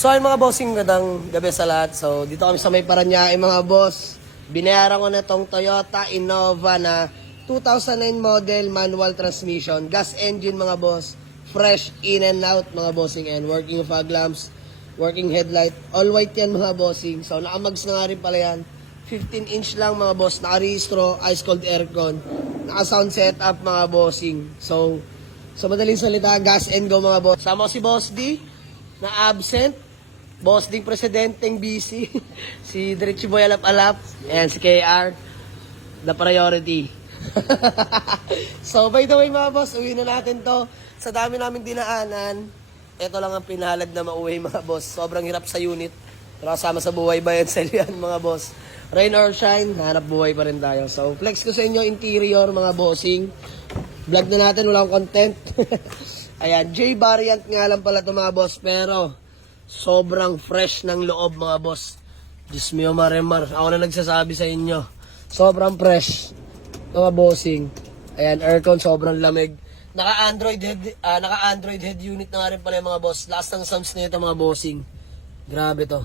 So ayun mga bossing, magandang gabi sa lahat. So dito kami sa may Parañaque mga boss. Binayaran ko na tong Toyota Innova na 2009 model, manual transmission, gas engine mga boss. Fresh in and out mga bossing, and working fog lamps, working headlight, all white yan mga bossing. So nakamags na nga rin pala yan. 15-inch lang mga boss, naka-rehistro, ice cold aircon, naka-sound setup mga bossing. So sa madaling salita, gas and go mga boss. Sama ko si Boss D na absent. Boss ding presidenteng busy. Si Diretsi Boy Alap-Alap. And si KR, the priority. So by the way mga boss, uwi na natin to. Sa dami namin dinaanan, ito lang ang pinalad na mauwi mga boss. Sobrang hirap sa unit. Pero kasama sa buhay bayan sa yan mga boss. Rain or shine, hanap buhay pa rin tayo. So flex ko sa inyo interior mga bossing. Vlog na natin, walang content. Ayan, J variant nga lang pala ito mga boss. Pero sobrang fresh ng loob mga boss. Diyos mio maremar. Ako na nagsasabi sa inyo. Sobrang fresh mga bossing. Ayan, aircon sobrang lamig. Naka-Android head unit na nga rin pala yung mga boss. Last ng sounds na ito mga bossing. Grabe to.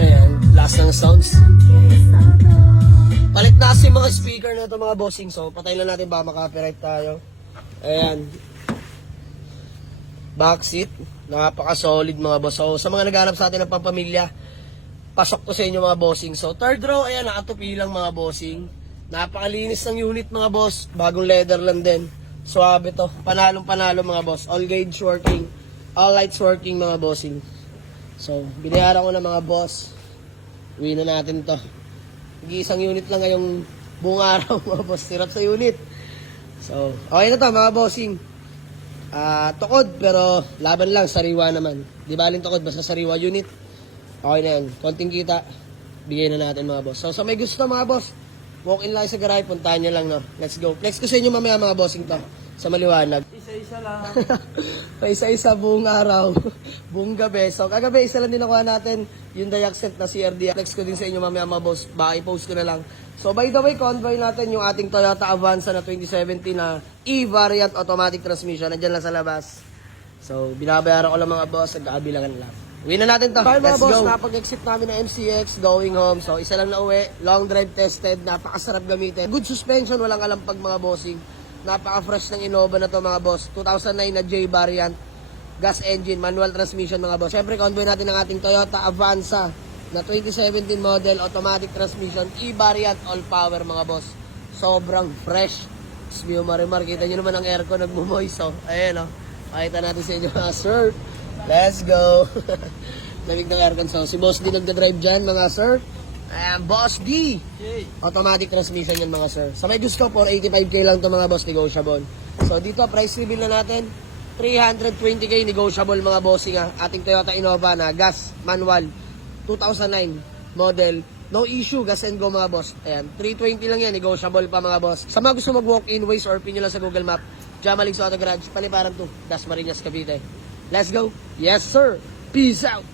Ayan, last ng sounds. Palit na kasi mga speaker na ito mga bossing. So patay lang natin ba maka-copyright tayo. Ayan. Backseat, napaka-solid mga boss. So, sa mga naghanap sa atin ng pampamilya, pasok ko sa inyo mga bossing. So, third row, ayan, nakatupi lang mga bossing. Napakalinis ng unit mga boss. Bagong leather lang din. Suabe to. Panalong-panalo mga boss. All gauge working. All lights working mga bossing. So, binayaran ko na mga boss. Uwi na natin to. Isang unit lang ngayong buong araw mga boss. Tirap sa unit. So, okay na to mga bossing. Tukod, pero laban lang, sariwa naman. Di baling tukod, basta sariwa unit. Okay na yan. Konting kita, bigay na natin mga boss. So, sa may gusto mga boss, walk in lang sa garay, puntahan nyo lang, no? Let's go. Flex ko sa inyo mamaya mga bossing to, sa maliwanag. Isa-isa lang. Isa-isa buong araw, buong gabi. So, kagabi, isa lang din nakuha natin yung Diaccent na CRD. Flex ko din sa inyo mamaya mga boss, baka i-post ko na lang. So, by the way, convoy natin yung ating Toyota Avanza na 2017 na E-variant automatic transmission. Nandiyan lang sa labas. So, binabayaran ko lang mga boss, nagkaabilangan lang. Uwi na natin to. Let's go. Napag-exit namin ng MCX, going home. So, isa lang na uwi. Long drive tested. Napakasarap gamitin. Good suspension, walang alampag mga bossing. Napaka-fresh ng Innova na to mga boss. 2009 na J-variant. Gas engine, manual transmission mga boss. Siyempre, convoy natin ang ating Toyota Avanza na 2017 model, automatic transmission, E-variant, all power mga boss. Sobrang fresh. Smio marimar, kita nyo naman ang aircon nagmumoy. So, ayan o. Pakita natin sa inyo mga sir. Let's go. Lamig ng aircon. So, si Boss D nagda-drive dyan mga sir. Ayan, Boss D. Automatic transmission yan mga sir. Sa may gusto, 485k lang to mga boss, negotiable. So, dito, price reveal na natin. 320k negotiable mga bossing ha. Ating Toyota Innova na gas, manual. 2009 model, no issue, gas and go mga boss. Ayan, 320 lang yan, negotiable pa mga boss. Sa mga gusto mag-walk-in, Waze or pin nyo lang sa Google Map, Jamalig sa Auto Garage, Paliparan 2, Das Marinas, Cavite. Let's go. Yes sir. Peace out.